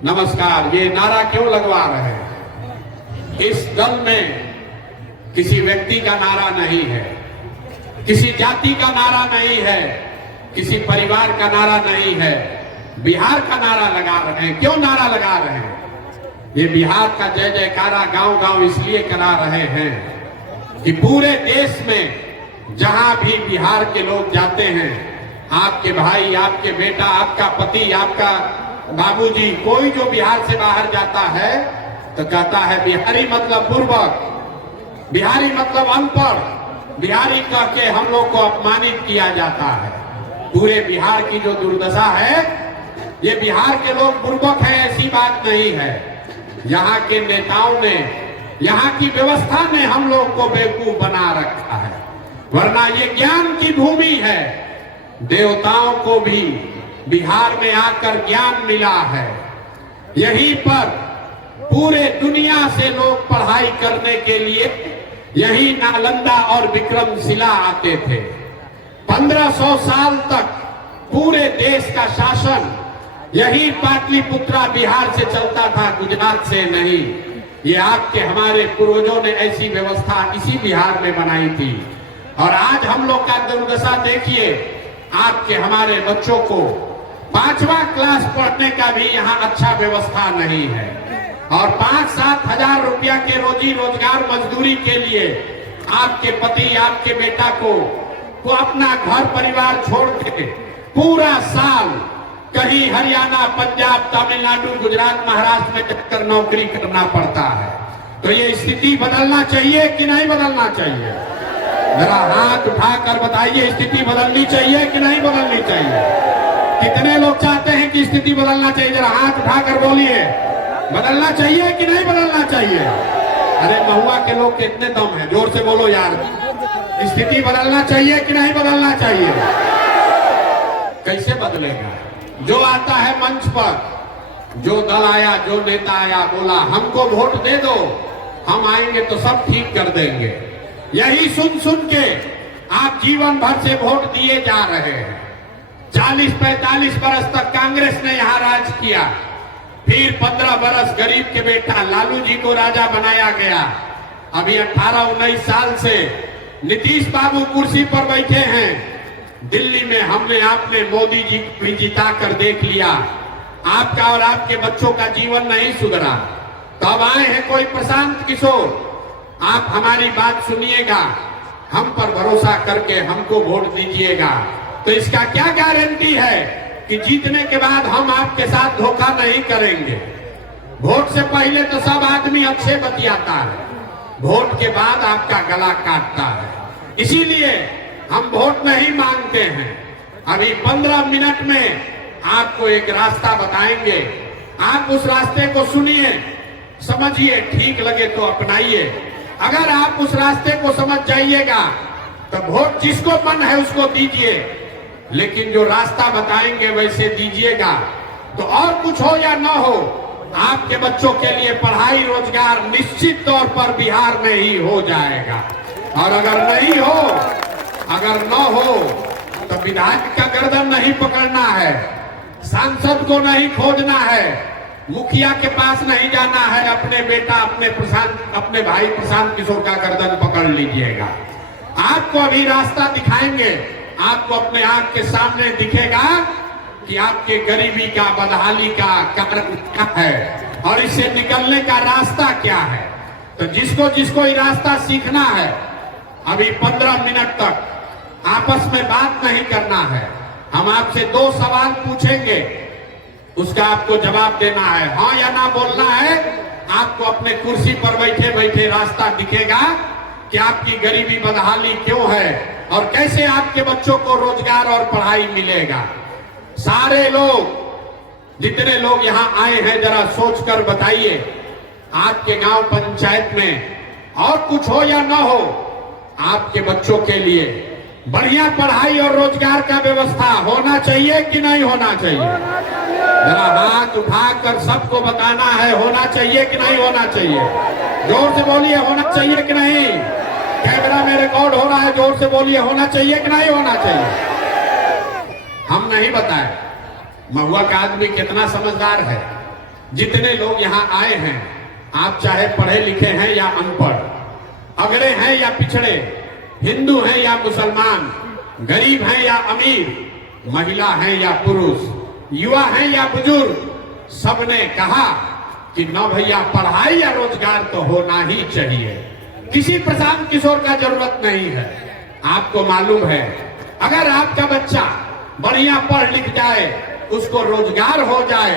नमस्कार। ये नारा क्यों लगवा रहे हैं? इस दल में किसी व्यक्ति का नारा नहीं है, किसी जाति का नारा नहीं है, किसी परिवार का नारा नहीं है, बिहार का नारा लगा रहे हैं। क्यों नारा लगा रहे हैं? ये बिहार का जय जयकारा गांव गांव इसलिए करा रहे हैं कि पूरे देश में जहां भी बिहार के लोग जाते हैं, आपके भाई, आपके बेटा, आपका पति, आपका बाबूजी, कोई जो बिहार से बाहर जाता है तो कहता है बिहारी मतलब बुर्बक, बिहारी मतलब अनपढ़, बिहारी कह के हम लोग को अपमानित किया जाता है। पूरे बिहार की जो दुर्दशा है, ये बिहार के लोग बुर्बक है ऐसी बात नहीं है। यहाँ के नेताओं ने, यहाँ की व्यवस्था ने हम लोग को बेवकूफ बना रखा है, वरना ये ज्ञान की भूमि है। देवताओं को भी बिहार में आकर ज्ञान मिला है। यहीं पर पूरे दुनिया से लोग पढ़ाई करने के लिए यही नालंदा और विक्रमशिला आते थे। 1500 साल तक पूरे देश का शासन यही पाटलिपुत्रा बिहार से चलता था, गुजरात से नहीं। ये आपके हमारे पूर्वजों ने ऐसी व्यवस्था इसी बिहार में बनाई थी। और आज हम लोग का दुर्दशा देखिए, आपके हमारे बच्चों को 5वां क्लास पढ़ने का भी यहाँ अच्छा व्यवस्था नहीं है। और 5-7 हजार रुपया के रोजी रोजगार मजदूरी के लिए आपके पति, आपके बेटा को अपना घर परिवार छोड़ के पूरा साल कहीं हरियाणा, पंजाब, तमिलनाडु, गुजरात, महाराष्ट्र में जाकर नौकरी करना पड़ता है। तो ये स्थिति बदलना चाहिए कि नहीं बदलना चाहिए? जरा हाथ उठाकर बताइए, स्थिति बदलनी चाहिए कि नहीं बदलनी चाहिए? कितने लोग चाहते हैं कि स्थिति बदलना चाहिए? जरा हाथ उठाकर बोलिए, बदलना चाहिए कि नहीं बदलना चाहिए? अरे महुआ के लोग कितने दम है, जोर से बोलो यार। स्थिति बदलना चाहिए कि नहीं बदलना चाहिए? कैसे बदलेगा? जो आता है मंच पर, जो दल आया, जो नेता आया, बोला हमको वोट दे दो, हम आएंगे तो सब ठीक कर देंगे। यही सुन सुन के आप जीवन भर से वोट दिए जा रहे हैं। 40-45 बरस तक कांग्रेस ने यहाँ राज किया, फिर 15 बरस गरीब के बेटा लालू जी को राजा बनाया गया। अभी 18-19 साल से नीतीश बाबू कुर्सी पर बैठे हैं। दिल्ली में हमने, आपने मोदी जी को भी जिता कर देख लिया। आपका और आपके बच्चों का जीवन नहीं सुधरा। तो अब आए हैं कोई प्रशांत किशोर, आप हमारी बात सुनिएगा, हम पर भरोसा करके हमको वोट दीजिएगा। तो इसका क्या गारंटी है कि जीतने के बाद हम आपके साथ धोखा नहीं करेंगे? वोट से पहले तो सब आदमी अच्छे बतियाता है, वोट के बाद आपका गला काटता है। इसीलिए हम वोट नहीं मांगते हैं। अभी 15 मिनट में आपको एक रास्ता बताएंगे, आप उस रास्ते को सुनिए, समझिए, ठीक लगे तो अपनाइए। अगर आप उस रास्ते को समझ जाइएगा तो वोट जिसको मन है उसको दीजिए, लेकिन जो रास्ता बताएंगे वैसे दीजिएगा। तो और कुछ हो या ना हो, आपके बच्चों के लिए पढ़ाई, रोजगार निश्चित तौर पर बिहार में ही हो जाएगा। और अगर नहीं हो, अगर न हो, तो विधायक का गर्दन नहीं पकड़ना है, सांसद को नहीं खोजना है, मुखिया के पास नहीं जाना है, अपने बेटा, अपने भाई प्रशांत किशोर का गर्दन पकड़ लीजिएगा। आपको अभी रास्ता दिखाएंगे, आपको अपने आंख के सामने दिखेगा कि आपके गरीबी का, बदहाली का कारण क्या है और इससे निकलने का रास्ता क्या है। तो जिसको जिसको ये रास्ता सीखना है, अभी 15 मिनट तक आपस में बात नहीं करना है। हम आपसे 2 सवाल पूछेंगे, उसका आपको जवाब देना है, हाँ या ना बोलना है। आपको अपने कुर्सी पर बैठे बैठे रास्ता दिखेगा कि आपकी गरीबी, बदहाली क्यों है और कैसे आपके बच्चों को रोजगार और पढ़ाई मिलेगा। सारे लोग, जितने लोग यहाँ आए हैं, जरा सोचकर बताइए, आपके गांव पंचायत में और कुछ हो या ना हो, आपके बच्चों के लिए बढ़िया पढ़ाई और रोजगार का व्यवस्था होना चाहिए कि नहीं होना चाहिए? जरा हाथ उठाकर सबको बताना है, होना चाहिए कि नहीं होना चाहिए? जोर से बोलिए, होना चाहिए कि नहीं? कैमरा में रिकॉर्ड हो रहा है, जोर से बोलिए, होना चाहिए कि नहीं होना चाहिए? हम नहीं बताए, महुआ का आदमी कितना समझदार है। जितने लोग यहाँ आए हैं, आप चाहे पढ़े लिखे हैं या अनपढ़, अगड़े हैं या पिछड़े, हिंदू हैं या मुसलमान, गरीब हैं या अमीर, महिला हैं या पुरुष, युवा हैं या बुजुर्ग, सबने कहा कि न भैया पढ़ाई या रोजगार तो होना ही चाहिए। किसी प्रशांत किशोर का जरूरत नहीं है। आपको मालूम है, अगर आपका बच्चा बढ़िया पढ़ लिख जाए, उसको रोजगार हो जाए,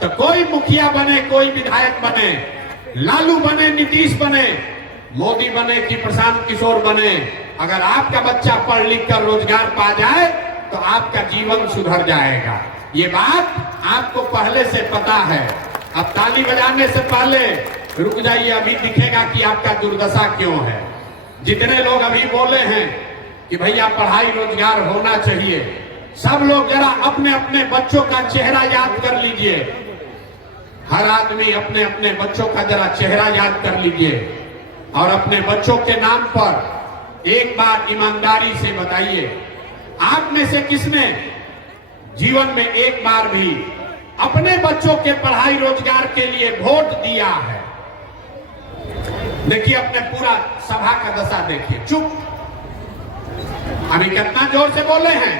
तो कोई मुखिया बने, कोई विधायक बने, लालू बने, नीतीश बने, मोदी बने कि प्रशांत किशोर बने, अगर आपका बच्चा पढ़ लिख कर रोजगार पा जाए तो आपका जीवन सुधर जाएगा। ये बात आपको पहले से पता है। अब ताली बजाने से पहले रुक जाइए, अभी दिखेगा कि आपका दुर्दशा क्यों है। जितने लोग अभी बोले हैं कि भैया पढ़ाई रोजगार होना चाहिए, सब लोग जरा अपने अपने बच्चों का चेहरा याद कर लीजिए। हर आदमी अपने अपने बच्चों का जरा चेहरा याद कर लीजिए और अपने बच्चों के नाम पर एक बार ईमानदारी से बताइए, आप में से किसने जीवन में एक बार भी अपने बच्चों के पढ़ाई रोजगार के लिए वोट दिया है? देखिए, अपने पूरा सभा का दशा देखिए, चुप। अभी कितना जोर से बोले हैं,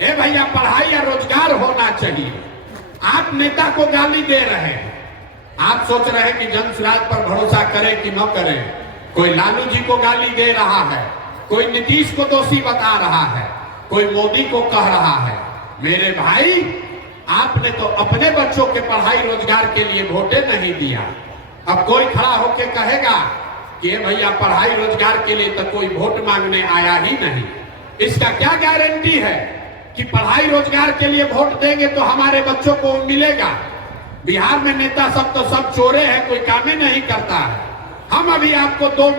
ए भैया पढ़ाई या रोजगार होना चाहिए। आप नेता को गाली दे रहे हैं। आप सोच रहे हैं कि जनसुराज पर भरोसा करें कि न करें। कोई लालू जी को गाली दे रहा है, कोई नीतीश को दोषी बता रहा है, कोई मोदी को कह रहा है। मेरे भाई, आपने तो अपने बच्चों के पढ़ाई रोजगार के लिए वोटे नहीं दिया। अब कोई खड़ा होकर कहेगा कि भैया पढ़ाई रोजगार के लिए तो कोई वोट मांगने आया ही नहीं। इसका क्या गारंटी है कि पढ़ाई रोजगार के लिए वोट देंगे तो हमारे बच्चों को मिलेगा? बिहार में नेता सब तो सब चोरे हैं, कोई काम नहीं करता है। हम अभी आपको 2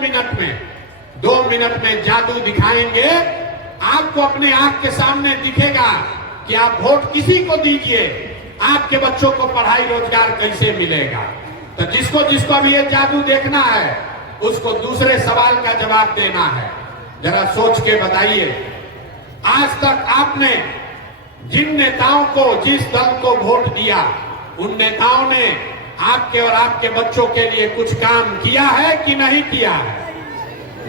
मिनट में जादू दिखाएंगे। आपको अपने आंख के सामने दिखेगा कि आप वोट किसी को दीजिए, आपके बच्चों को पढ़ाई रोजगार कैसे मिलेगा। तो जिसको जिसको अभी ये जादू देखना है, उसको दूसरे सवाल का जवाब देना है। जरा सोच के बताइए, आज तक आपने जिन नेताओं को, जिस दल को वोट दिया, उन नेताओं ने आपके और आपके बच्चों के लिए कुछ काम किया है कि नहीं किया है?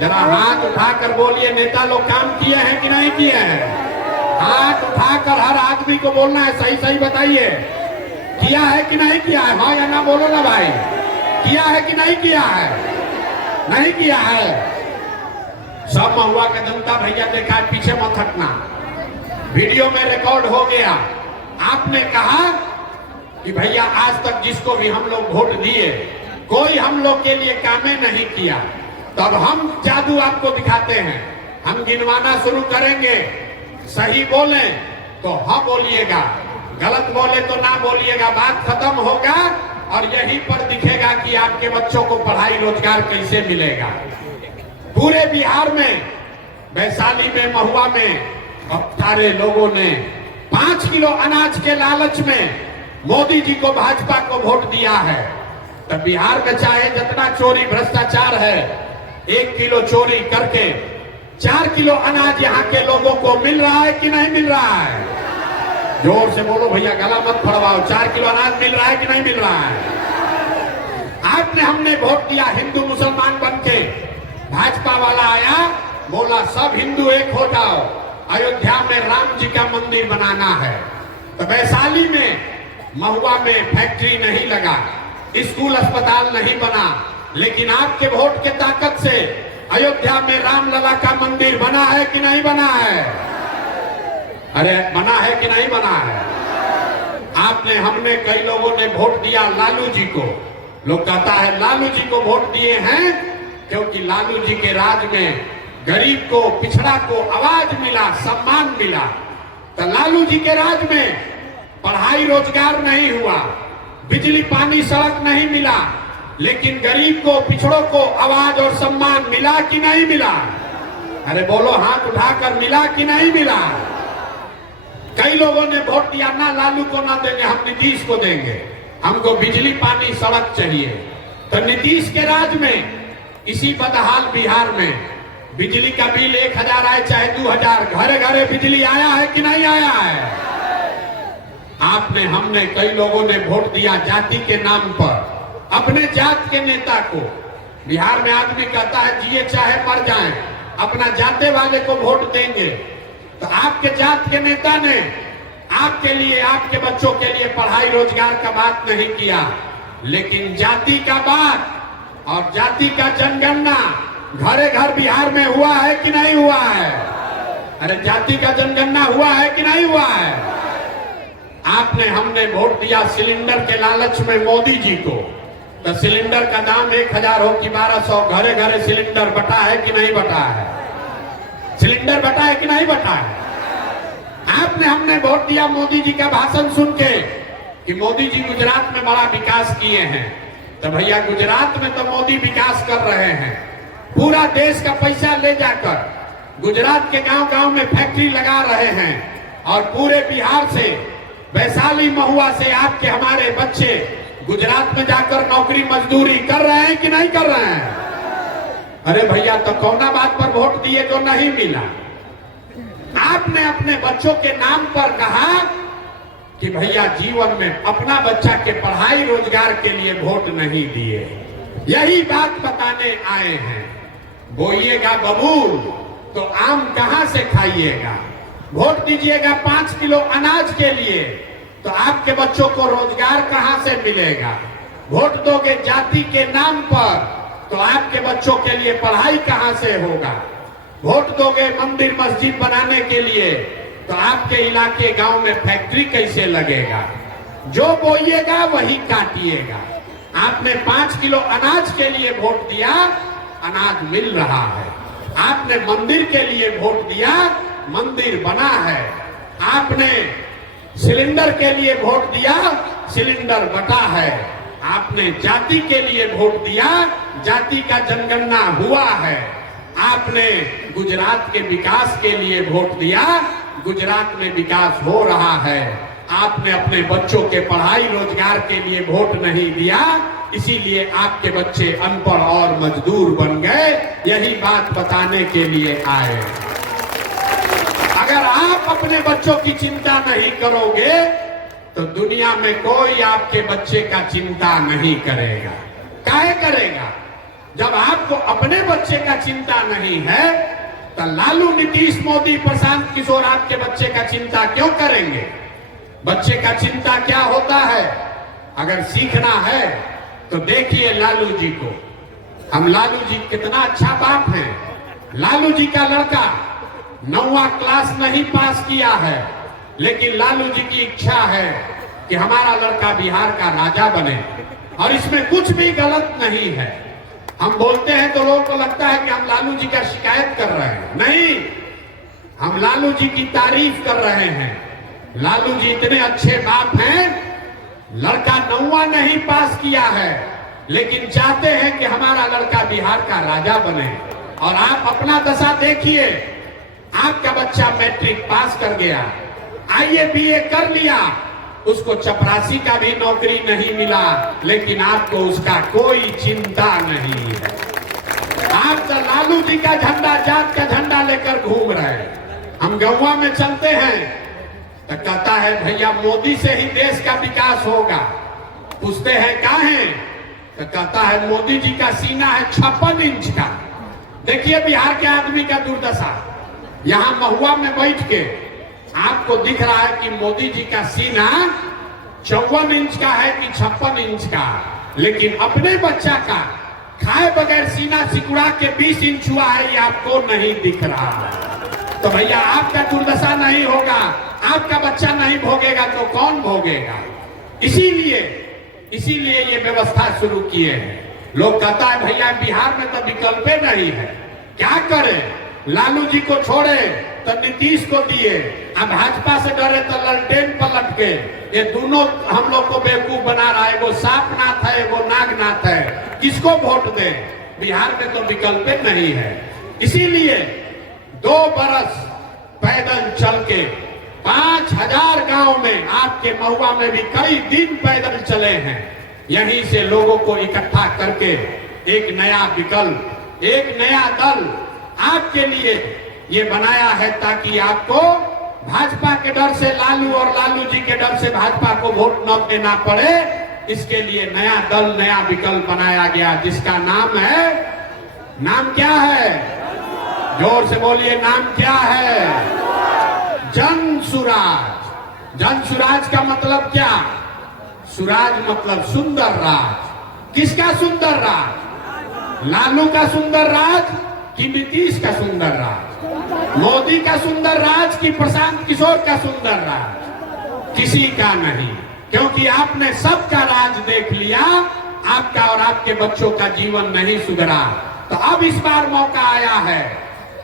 जरा हाथ उठाकर बोलिए, नेता लोग काम किए हैं कि नहीं किए हैं? हाथ उठाकर हर आदमी को बोलना है, सही सही बताइए, किया है कि नहीं किया है? हाँ या ना बोलो ना भाई, किया है कि नहीं किया है? नहीं किया है। सब महुआ का जनता भैया देखा है, पीछे मत हटना, वीडियो में रिकॉर्ड हो गया। आपने कहा कि भैया आज तक जिसको भी हम लोग वोट दिए, कोई हम लोग के लिए कामे नहीं किया। तब हम जादू आपको दिखाते हैं, हम गिनवाना शुरू करेंगे। सही बोले तो हाँ बोलिएगा, गलत बोले तो ना बोलिएगा। बात खत्म होगा और यहीं पर दिखेगा कि आपके बच्चों को पढ़ाई रोजगार कैसे मिलेगा। पूरे बिहार में, वैशाली में, महुआ में सारे लोगों ने 5 किलो अनाज के लालच में मोदी जी को, भाजपा को वोट दिया है। तब बिहार में चाहे जितना चोरी भ्रष्टाचार है, 1 किलो चोरी करके 4 किलो अनाज यहाँ के लोगों को मिल रहा है कि नहीं मिल रहा है? जोर से बोलो भैया, गला मत फड़वाओ। 4 किलो अनाज मिल रहा है कि नहीं मिल रहा है? आपने, हमने वोट दिया हिंदू मुसलमान बनके। भाजपा वाला आया, बोला सब हिंदू एक हो जाओ, अयोध्या में राम जी का मंदिर बनाना है। तो वैशाली में, महुआ में फैक्ट्री नहीं लगा, स्कूल अस्पताल नहीं बना, लेकिन आपके वोट के ताकत से अयोध्या में रामलला का मंदिर बना है कि नहीं बना है? अरे बना है कि नहीं बना है? आपने, हमने, कई लोगों ने वोट दिया लालू जी को। लोग कहता है लालू जी को वोट दिए हैं क्योंकि लालू जी के राज में गरीब को, पिछड़ा को आवाज मिला, सम्मान मिला। तो लालू जी के राज में पढ़ाई रोजगार नहीं हुआ, बिजली पानी सड़क नहीं मिला, लेकिन गरीब को, पिछड़ों को आवाज और सम्मान मिला कि नहीं मिला? अरे बोलो, हाथ उठाकर, मिला कि नहीं मिला? कई लोगों ने वोट दिया, ना लालू को ना देंगे, हम नीतीश को देंगे, हमको बिजली पानी सड़क चाहिए। तो नीतीश के राज में, इसी बदहाल बिहार में बिजली का बिल 1000 आए चाहे 2000, घरे घरे बिजली आया है कि नहीं आया है? आपने हमने कई लोगों ने वोट दिया जाति के नाम पर, अपने जात के नेता को। बिहार में आदमी कहता है जिए चाहे मर जाएं, अपना जाते वाले को वोट देंगे। तो आपके जात के नेता ने आपके लिए, आपके बच्चों के लिए पढ़ाई रोजगार का बात नहीं किया, लेकिन जाति का बात और जाति का जनगणना घरे घर बिहार में हुआ है कि नहीं हुआ है? अरे जाति का जनगणना हुआ है कि नहीं हुआ है? आपने हमने वोट दिया सिलेंडर के लालच में मोदी जी को, तो सिलेंडर का दाम 1000 हो कि 1200, घरे घरे सिलेंडर बटा है कि नहीं बटा है? सिलेंडर बटा है कि नहीं बटा है? आपने हमने वोट दिया मोदी जी का भाषण सुन के कि मोदी जी गुजरात में बड़ा विकास किए हैं। तो भैया गुजरात में तो मोदी विकास कर रहे हैं, पूरा देश का पैसा ले जाकर गुजरात के गांव गांव में फैक्ट्री लगा रहे हैं, और पूरे बिहार से, वैशाली महुआ से आपके हमारे बच्चे गुजरात में जाकर नौकरी मजदूरी कर रहे हैं कि नहीं कर रहे हैं? अरे भैया तो कौना बात पर वोट दिए जो नहीं मिला? आपने अपने बच्चों के नाम पर कहा कि भैया जीवन में अपना बच्चा के पढ़ाई रोजगार के लिए वोट नहीं दिए। यही बात बताने आए हैं। बोइएगा बबूल तो आम कहां से खाइएगा? वोट दीजिएगा 5 किलो अनाज के लिए, तो आपके बच्चों को रोजगार कहां से मिलेगा? वोट दोगे जाति के नाम पर, तो आपके बच्चों के लिए पढ़ाई कहां से होगा? वोट दोगे मंदिर मस्जिद बनाने के लिए, तो आपके इलाके गांव में फैक्ट्री कैसे लगेगा? जो बोइएगा वही काटिएगा। आपने 5 किलो अनाज के लिए वोट दिया, अनाज मिल रहा है। आपने मंदिर के लिए वोट दिया, मंदिर बना है। आपने सिलेंडर के लिए वोट दिया, सिलेंडर बटा है। आपने जाति के लिए वोट दिया, जाति का जनगणना हुआ है। आपने गुजरात के विकास के लिए वोट दिया, गुजरात में विकास हो रहा है। आपने अपने बच्चों के पढ़ाई रोजगार के लिए वोट नहीं दिया, इसीलिए आपके बच्चे अनपढ़ और मजदूर बन गए। यही बात बताने के लिए आए। अगर आप अपने बच्चों की चिंता नहीं करोगे तो दुनिया में कोई आपके बच्चे का चिंता नहीं करेगा। काहे करेगा? जब आपको अपने बच्चे का चिंता नहीं है तो लालू, नीतीश, मोदी, प्रशांत किशोर आपके बच्चे का चिंता क्यों करेंगे? बच्चे का चिंता क्या होता है? अगर सीखना है तो देखिए लालू जी को। हम लालू जी कितना अच्छा बाप हैं। लालू जी का लड़का 9वां क्लास नहीं पास किया है, लेकिन लालू जी की इच्छा है कि हमारा लड़का बिहार का राजा बने, और इसमें कुछ भी गलत नहीं है। हम बोलते हैं तो लोगों को लगता है कि हम लालू जी का शिकायत कर रहे हैं। नहीं, हम लालू जी की तारीफ कर रहे हैं। लालू जी इतने अच्छे बाप हैं, लड़का 9वां नहीं पास किया है, लेकिन चाहते हैं कि हमारा लड़का बिहार का राजा बने। और आप अपना दशा देखिए, आपका बच्चा मैट्रिक पास कर गया, आईए बीए कर लिया, उसको चपरासी का भी नौकरी नहीं मिला, लेकिन आपको उसका कोई चिंता नहीं है। आप तो लालू जी का झंडा, जात का झंडा लेकर घूम रहे हैं। हम गौवा में चलते हैं तो कहता है भैया मोदी से ही देश का विकास होगा। पूछते हैं काहे? तो कहता है मोदी जी का सीना है 56 इंच का। देखिए बिहार के आदमी का दुर्दशा। यहाँ महुआ में बैठ के आपको दिख रहा है कि मोदी जी का सीना 54 इंच का है कि 56 इंच का, लेकिन अपने बच्चा का खाए बगैर सीना सिकुड़ा के 20 इंच हुआ है, ये आपको नहीं दिख रहा है। तो भैया आपका दुर्दशा नहीं होगा, आपका बच्चा नहीं भोगेगा तो कौन भोगेगा? इसीलिए ये व्यवस्था शुरू किए हैं। लोग कहता है भैया बिहार में तो विकल्प नहीं है, क्या करें? लालू जी को छोड़े तो नीतीश को दिए, अब भाजपा से डरे तो ललटेन पलट के। ये दोनों हम लोग को बेवकूफ बना रहा है। वो सांपनाथ है, वो नागनाथ है, किसको वोट दे? बिहार में तो विकल्प नहीं है। इसीलिए 2 बरस पैदल चल के 5000 गांव में, आपके महुआ में भी कई दिन पैदल चले हैं। यहीं से लोगों को इकट्ठा करके एक नया विकल्प, एक नया दल आपके लिए ये बनाया है, ताकि आपको भाजपा के डर से लालू और लालू जी के डर से भाजपा को वोट न देना पड़े, इसके लिए नया दल, नया विकल्प बनाया गया, जिसका नाम है, नाम क्या है? जोर से बोलिए, नाम क्या है? जन सुराज। जन सुराज का मतलब क्या? सुराज मतलब सुंदर राज। किसका सुंदर राज? लालू का सुंदर राज कि नीतीश का सुंदर राज? मोदी का सुंदर राज कि प्रशांत किशोर का सुंदर राज? किसी का नहीं, क्योंकि आपने सबका राज देख लिया, आपका और आपके बच्चों का जीवन नहीं सुधरा। तो अब इस बार मौका आया है,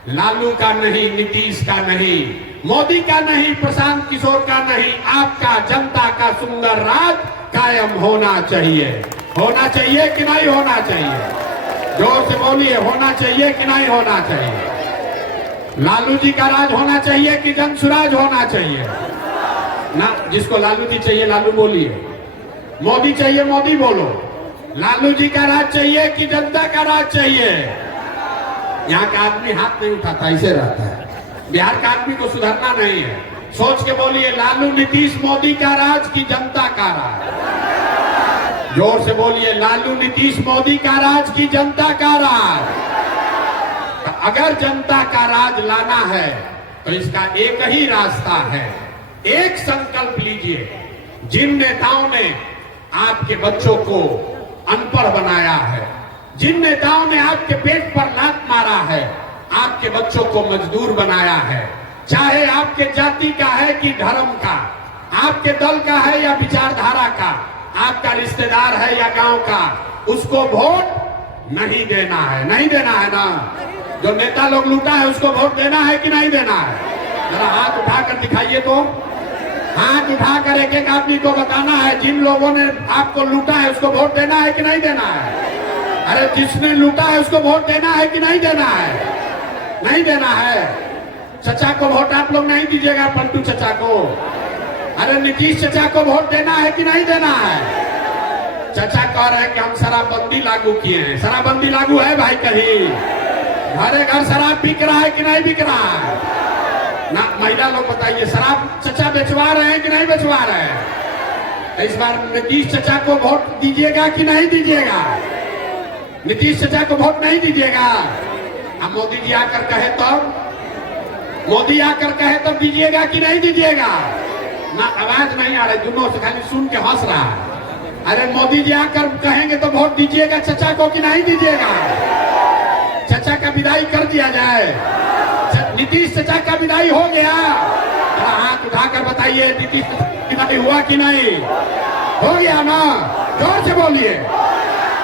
लालू का नहीं, नीतीश का नहीं, मोदी का नहीं, प्रशांत किशोर का नहीं, आपका, जनता का सुंदर राज कायम होना चाहिए। होना चाहिए कि नहीं होना चाहिए? जोर से बोलिए, होना चाहिए कि नहीं होना चाहिए? लालू जी का राज होना चाहिए कि जन सुराज होना चाहिए? ना, जिसको लालू जी चाहिए लालू बोलिए, मोदी चाहिए मोदी बोलो। लालू जी का राज चाहिए कि जनता का राज चाहिए? यहाँ का आदमी हाथ नहीं उठाता, ऐसे रहता है। बिहार का आदमी को सुधरना नहीं है। सोच के बोलिए, लालू नीतीश मोदी का राज की जनता का राज? जोर से बोलिए, लालू नीतीश मोदी का राज की जनता का राज? अगर जनता का राज लाना है तो इसका एक ही रास्ता है। एक संकल्प लीजिए, जिन नेताओं ने आपके बच्चों को अनपढ़ बनाया है, जिन नेताओं ने आपके पेट पर लात मारा है, आपके बच्चों को मजदूर बनाया है, चाहे आपके जाति का है कि धर्म का, आपके दल का है या विचारधारा का, आपका रिश्तेदार है या गांव का, उसको वोट नहीं देना है। नहीं देना है ना? जो नेता लोग लूटा है उसको वोट देना है कि नहीं देना है? जरा हाथ उठाकर दिखाइए तो। हाथ उठाकर एक एक आदमी को बताना है, जिन लोगों ने आपको लूटा है उसको वोट देना है कि नहीं देना है? अरे जिसने लूटा है उसको वोट देना है कि नहीं देना है? नहीं देना है। चचा को वोट आप लोग नहीं दीजिएगा, पलटू चचा को। अरे नीतीश चचा को वोट देना है कि नहीं देना है? चचा कह रहे हैं कि हम शराबबंदी लागू किए हैं। शराबबंदी लागू है भाई? कहीं घरे घर शराब बिक रहा है कि नहीं बिक रहा है? ना, महिला लोग बताइए, शराब चचा बेचवा रहे हैं कि नहीं बेचवा रहे हैं? इस बार नीतीश चचा को वोट दीजिएगा कि नहीं दीजिएगा? नीतीश चचा को वोट नहीं दीजिएगा? अब मोदी जी आकर कहे तब, मोदी आकर कहे तब दीजिएगा कि नहीं दीजिएगा? ना, आवाज नहीं आ रही, दोनों से खाली सुन के हंस रहा है। अरे मोदी जी आकर कहेंगे तो वोट दीजिएगा चचा को कि नहीं दीजिएगा? चचा का विदाई कर दिया जाए। नीतीश चचा का विदाई हो गया? हाथ उठाकर बताइए, नीतीश विदाई हुआ कि नहीं? हो गया ना? जोर से बोलिए।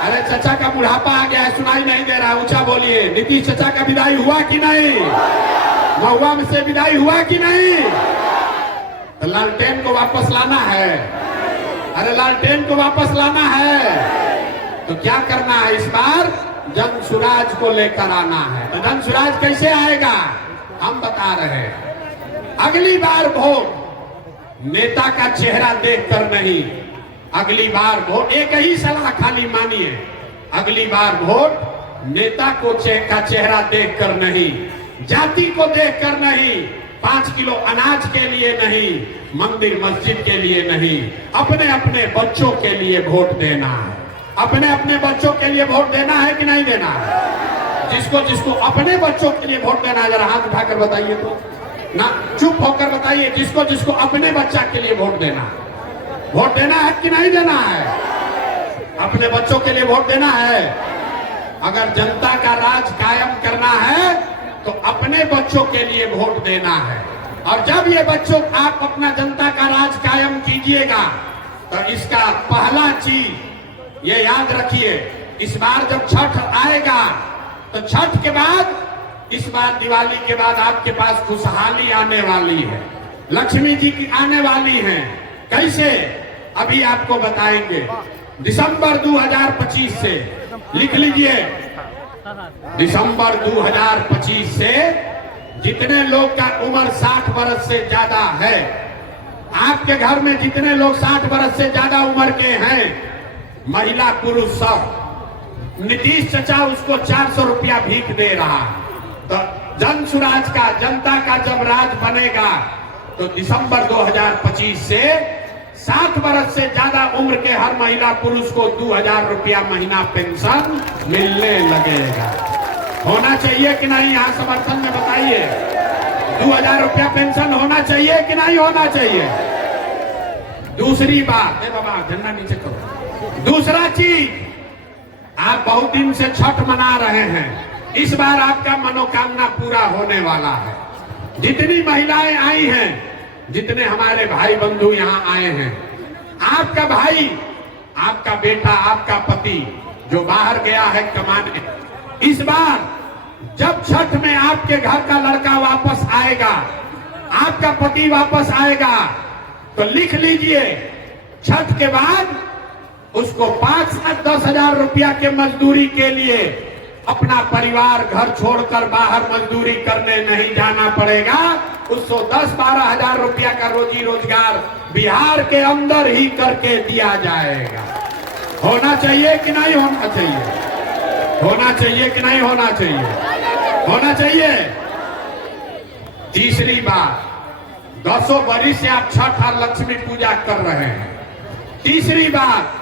अरे चचा का बुढ़ापा आ गया है, सुनाई नहीं दे रहा, ऊंचा बोलिए। नीतीश चचा का विदाई हुआ कि नहीं? महुआ में से विदाई हुआ कि नहीं? तो लालटेन को वापस लाना है। अरे लालटेन को वापस लाना है तो क्या करना है? इस बार जन सुराज को लेकर आना है। तो जन सुराज कैसे आएगा हम बता रहे हैं। अगली बार वोट नेता का चेहरा देखकर नहीं, अगली बार वोट, एक ही सलाह खाली मानिए, अगली बार वोट नेता को का चेहरा देखकर नहीं, जाति को देखकर नहीं, 5 किलो अनाज के लिए नहीं, मंदिर मस्जिद के लिए नहीं, अपने अपने बच्चों के लिए वोट देना है। अपने अपने बच्चों के लिए वोट देना है कि नहीं देना है? जिसको जिसको अपने बच्चों के लिए वोट देना है जरा हाथ उठाकर बताइए तो। ना, चुप होकर बताइए, जिसको जिसको अपने बच्चा के लिए वोट देना, वोट देना है कि नहीं देना है? अपने बच्चों के लिए वोट देना है। अगर जनता का राज कायम करना है तो अपने बच्चों के लिए वोट देना है। और जब ये बच्चों, आप अपना जनता का राज कायम कीजिएगा तो इसका पहला चीज ये याद रखिए, इस बार जब छठ आएगा तो छठ के बाद, इस बार दिवाली के बाद आपके पास खुशहाली आने वाली है, लक्ष्मी जी की आने वाली है। कैसे? अभी आपको बताएंगे। दिसंबर 2025 से, लिख लीजिए, दिसंबर 2025 से जितने लोग का उम्र 60 वर्ष से ज्यादा है, आपके घर में जितने लोग 60 वर्ष से ज्यादा उम्र के हैं, महिला पुरुष सब, नीतीश चचा उसको 400 रुपया भीख दे रहा है। तो जन सुराज का, जनता का जब राज बनेगा तो दिसंबर 2025 से 60 वर्ष से ज्यादा उम्र के हर महिला पुरुष को 2000 रुपया महीना पेंशन मिलने लगेगा। होना चाहिए कि नहीं? यहाँ समर्थन में बताइए। 2000 रुपया पेंशन होना चाहिए कि नहीं होना चाहिए? दूसरी बात, बाबा झंडा नीचे करो। दूसरा चीज, आप बहुत दिन से छठ मना रहे हैं, इस बार आपका मनोकामना पूरा होने वाला है। जितनी महिलाएं आई हैं, जितने हमारे भाई बंधु यहाँ आए हैं, आपका भाई, आपका बेटा, आपका पति जो बाहर गया है कमाने, इस बार जब छठ में आपके घर का लड़का वापस आएगा, आपका पति वापस आएगा, तो लिख लीजिए छठ के बाद उसको 5 से 10 हजार रुपया के मजदूरी के लिए अपना परिवार घर छोड़कर बाहर मजदूरी करने नहीं जाना पड़ेगा। उसको 10-12 हजार रुपया का रोजी रोजगार बिहार के अंदर ही करके दिया जाएगा। होना चाहिए कि नहीं होना चाहिए? होना चाहिए कि नहीं होना चाहिए? होना चाहिए। तीसरी बात, 10 वर्ष से आप छठ और लक्ष्मी पूजा कर रहे हैं। तीसरी बात,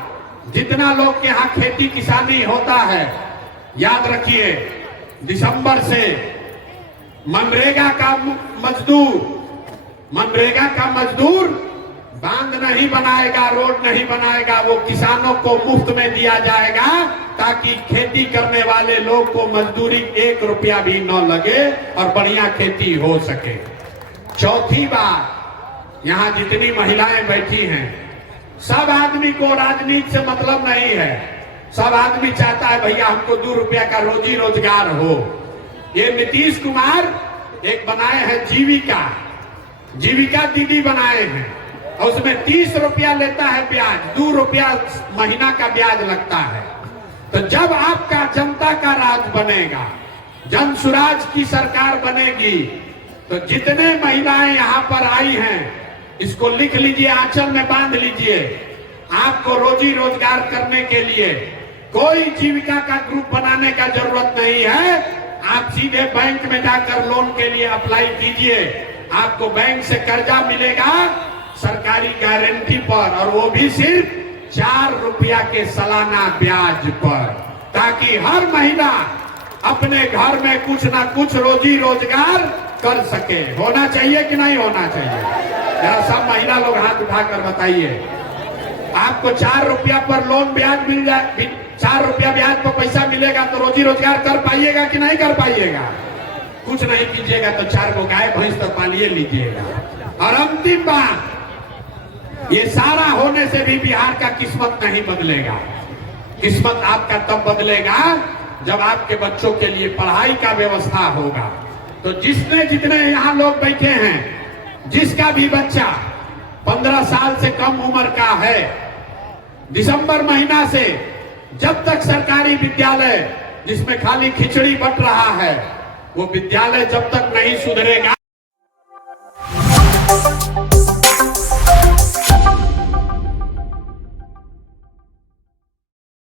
जितना लोग के यहाँ खेती किसानी होता है, याद रखिए दिसंबर से मनरेगा का मजदूर बांध नहीं बनाएगा, रोड नहीं बनाएगा, वो किसानों को मुफ्त में दिया जाएगा ताकि खेती करने वाले लोग को मजदूरी 1 रुपया भी न लगे और बढ़िया खेती हो सके। चौथी बात, यहाँ जितनी महिलाएं बैठी हैं, सब आदमी को राजनीति से मतलब नहीं है। सब आदमी चाहता है भैया हमको 2 रुपया का रोजी रोजगार हो। ये नीतीश कुमार एक बनाए हैं जीविका दीदी बनाए हैं, और उसमें 30 रुपया लेता है ब्याज, 2 रुपया महीना का ब्याज लगता है। तो जब आपका जनता का राज बनेगा, जन सुराज की सरकार बनेगी, तो जितने महिलाएं यहाँ पर आई हैं, इसको लिख लीजिए, आंचल में बांध लीजिए। आपको रोजी रोजगार करने के लिए कोई जीविका का ग्रुप बनाने का जरूरत नहीं है। आप सीधे बैंक में जाकर लोन के लिए अप्लाई कीजिए, आपको बैंक से कर्जा मिलेगा सरकारी गारंटी पर, और वो भी सिर्फ 4 रुपया के सालाना ब्याज पर, ताकि हर महिला अपने घर में कुछ ना कुछ रोजी रोजगार कर सके। होना चाहिए कि नहीं होना चाहिए? जरा सब महिला लोग हाथ उठाकर बताइए। आपको 4 रुपया पर लोन ब्याज मिल जाए, 4 रुपया ब्याज पर पैसा मिलेगा, तो रोजी रोजगार कर पाइएगा कि नहीं कर पाइएगा? कुछ नहीं कीजिएगा तो 4 को गाय भैंस तो पालिए लीजिएगा। और अंतिम बात, ये सारा होने से भी बिहार का किस्मत नहीं बदलेगा। किस्मत आपका तब बदलेगा जब आपके बच्चों के लिए पढ़ाई का व्यवस्था होगा। तो जितने यहाँ लोग बैठे हैं, जिसका भी बच्चा 15 साल से कम उम्र का है, दिसंबर महीना से जब तक सरकारी विद्यालय जिसमें खाली खिचड़ी बट रहा है, वो विद्यालय जब तक नहीं सुधरेगा,